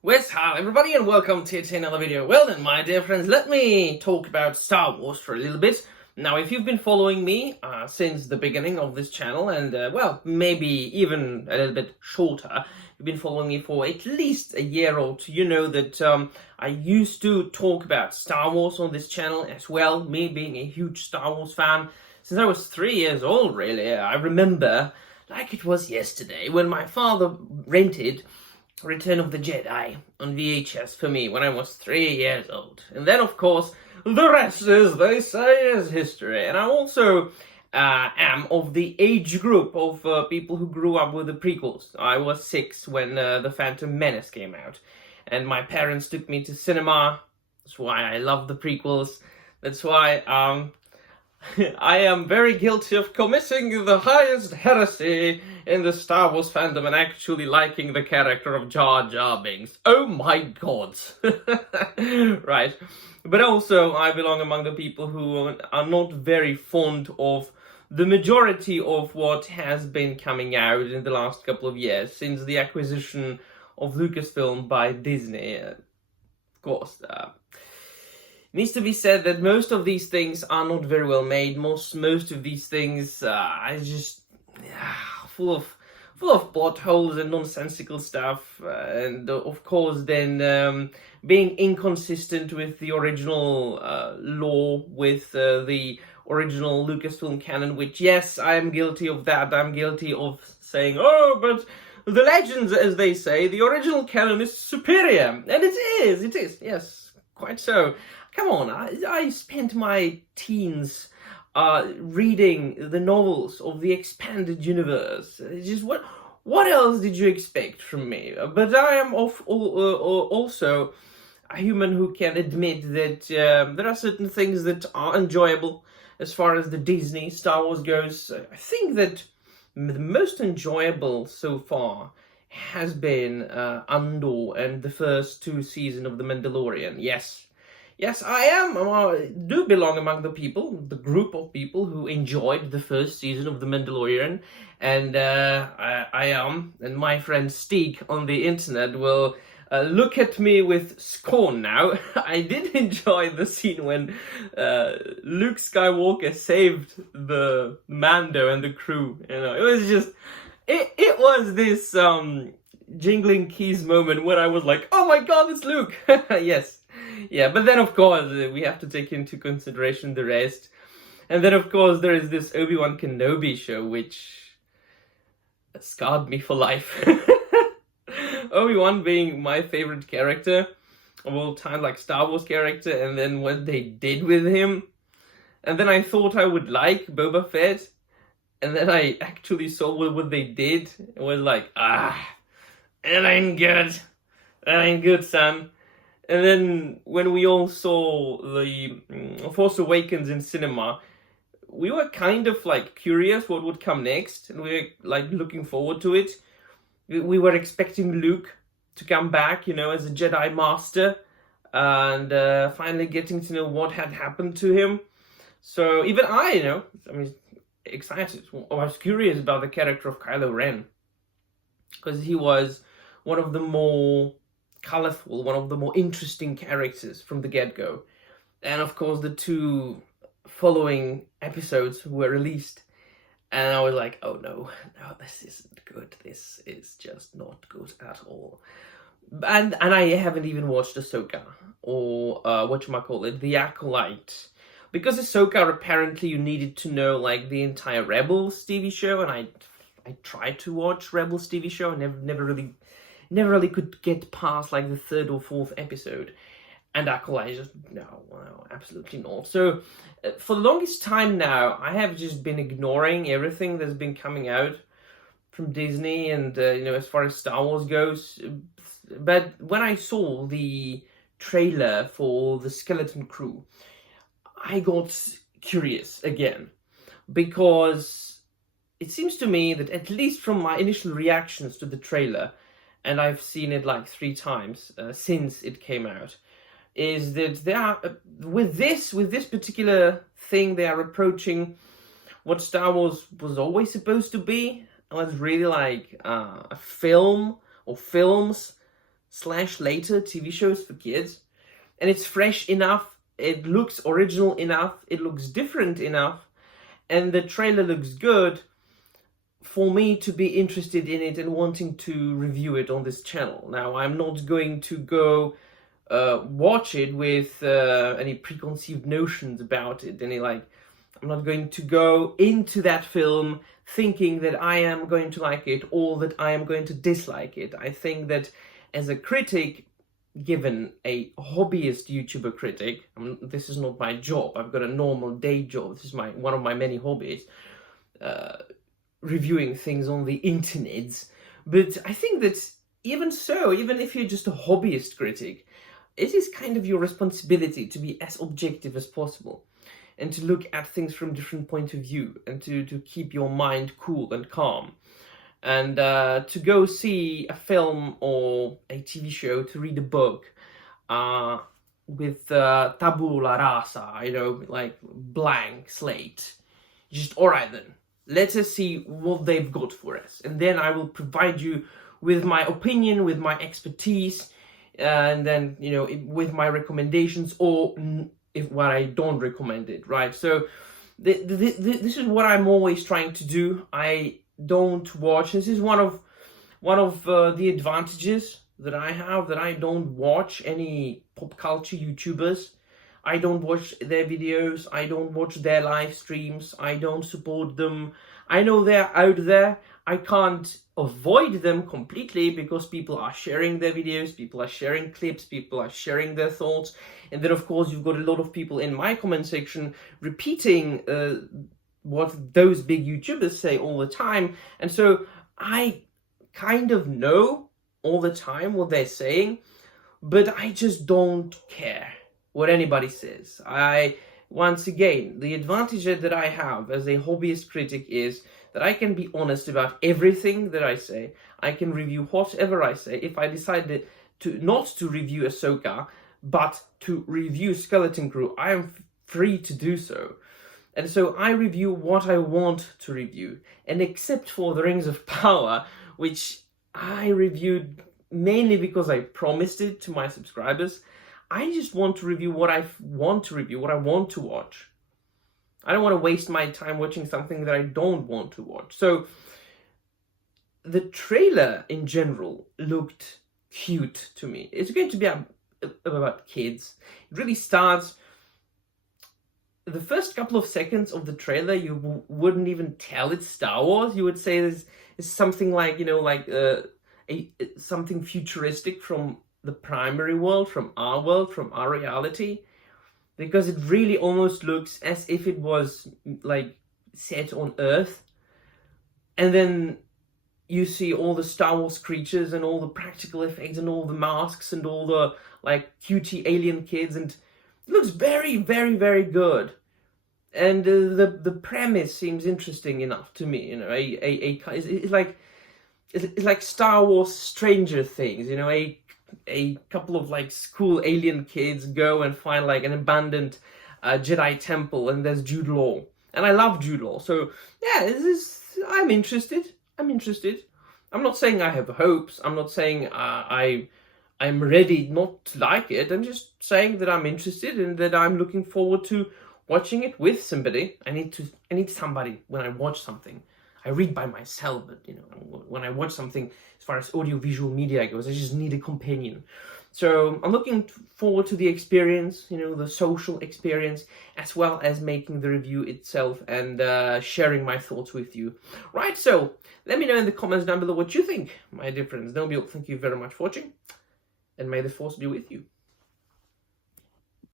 Wes, hi everybody and welcome to another video. Well then, my dear friends, let me talk about Star Wars for a little bit. Now, if you've been following me since the beginning of this channel, and well, maybe even a little bit shorter, you've been following me for at least a year or two, you know that I used to talk about Star Wars on this channel as well, me being a huge Star Wars fan since I was 3 years old, really. I remember, like it was yesterday, when my father rented Return of the Jedi on VHS for me when I was 3 years old. And then, of course, the rest, as they say, is history. And I also am of the age group of people who grew up with the prequels. I was 6 when The Phantom Menace came out. And my parents took me to cinema. That's why I love the prequels. That's why I am very guilty of committing the highest heresy in the Star Wars fandom and actually liking the character of Jar Jar Binks. Oh my god. Right. But also, I belong among the people who are not very fond of the majority of what has been coming out in the last couple of years since the acquisition of Lucasfilm by Disney. Of course, needs to be said that most of these things are not very well made. Most of these things are just full of plot holes and nonsensical stuff, and of course then being inconsistent with the original lore, with the original Lucasfilm canon, which, yes, I am guilty of that. I'm guilty of saying, oh, but the legends, as they say, the original canon is superior. And it is, yes, quite so. Come on, I spent my teens reading the novels of the expanded universe. Just what else did you expect from me? But I am also a human who can admit that there are certain things that are enjoyable as far as the Disney Star Wars goes. I think that the most enjoyable so far has been Andor and the first 2 seasons of The Mandalorian. Yes, I do belong among the group of people who enjoyed the first season of The Mandalorian, and I am, and my friend Stig on the internet will look at me with scorn now. I did enjoy the scene when Luke Skywalker saved the Mando and the crew. You know, it was just, it was this jingling keys moment where I was like, oh my god, it's Luke! Yes. Yeah, but then of course we have to take into consideration the rest. And then of course there is this Obi-Wan Kenobi show, which scarred me for life. Obi-Wan being my favorite character of all time, like Star Wars character, and then what they did with him. And then I thought I would like Boba Fett, and then I actually saw what they did. It was like, it ain't good. That ain't good, son. And then when we all saw the Force Awakens in cinema, we were kind of like curious what would come next, and we were like looking forward to it. We were expecting Luke to come back, you know, as a Jedi Master, and finally getting to know what had happened to him. So even I excited. I was curious about the character of Kylo Ren, because he was one of the more colorful, one of the more interesting characters from the get-go. And of course the 2 following episodes were released, and I was like, oh no, this isn't good. This is just not good at all. And I haven't even watched Ahsoka or The Acolyte, because Ahsoka, apparently you needed to know like the entire Rebels TV show, and I tried to watch Rebels TV show and never really could get past like the 3rd or 4th episode. And Acolyte just, no, absolutely not. So for the longest time now, I have just been ignoring everything that's been coming out from Disney and, as far as Star Wars goes. But when I saw the trailer for the Skeleton Crew, I got curious again, because it seems to me that, at least from my initial reactions to the trailer, and I've seen it like 3 times since it came out, is that they are, with this particular thing, they are approaching what Star Wars was always supposed to be. It was really like a film or films slash later TV shows for kids, and it's fresh enough, it looks original enough, it looks different enough, and the trailer looks good for me to be interested in it and wanting to review it on this channel. Now, I'm not going to go watch it with any preconceived notions about it, I'm not going to go into that film thinking that I am going to like it or that I am going to dislike it. I think that as a critic, given a hobbyist YouTuber critic, this is not my job, I've got a normal day job, this is one of my many hobbies, reviewing things on the internet. But I think that even so, even if you're just a hobbyist critic, it is kind of your responsibility to be as objective as possible and to look at things from different points of view and to keep your mind cool and calm. And to go see a film or a TV show, to read a book with tabula rasa, like blank slate. Just, all right then, let us see what they've got for us. And then I will provide you with my opinion, with my expertise, and then, with my recommendations, or if what I don't recommend it, right? So this is what I'm always trying to do. I don't watch. This is one of the advantages that I have, that I don't watch any pop culture YouTubers. I don't watch their videos. I don't watch their live streams. I don't support them. I know they're out there. I can't avoid them completely because people are sharing their videos, people are sharing clips, people are sharing their thoughts. And then, of course, you've got a lot of people in my comment section repeating what those big YouTubers say all the time. And so I kind of know all the time what they're saying, but I just don't care what anybody says. Once again, the advantage that I have as a hobbyist critic is that I can be honest about everything that I say. I can review whatever I say. If I decided not to review Ahsoka, but to review Skeleton Crew, I am free to do so. And so I review what I want to review. And except for The Rings of Power, which I reviewed mainly because I promised it to my subscribers, I just want to review what I want to review, what I want to watch. I don't want to waste my time watching something that I don't want to watch. So the trailer in general looked cute to me. It's going to be about kids. It really starts... The first couple of seconds of the trailer, you wouldn't even tell it's Star Wars. You would say this is something like, something futuristic from the primary world, from our reality. Because it really almost looks as if it was like set on Earth. And then you see all the Star Wars creatures and all the practical effects and all the masks and all the cutie alien kids, and it looks very, very, very good. And the premise seems interesting enough to me. It's like Star Wars Stranger Things. A couple of school alien kids go and find an abandoned Jedi temple, and there's Jude Law, and I love Jude Law. So yeah, I'm interested. I'm not saying I have hopes. I'm not saying I'm ready not to like it. I'm just saying that I'm interested and that I'm looking forward to watching it with somebody. I need somebody when I watch something. I read by myself, but when I watch something, as far as audiovisual media goes, I just need a companion. So I'm looking forward to the experience, the social experience, as well as making the review itself and sharing my thoughts with you. Right, so let me know in the comments down below what you think, my dear friends. Thank you very much for watching, and may the Force be with you.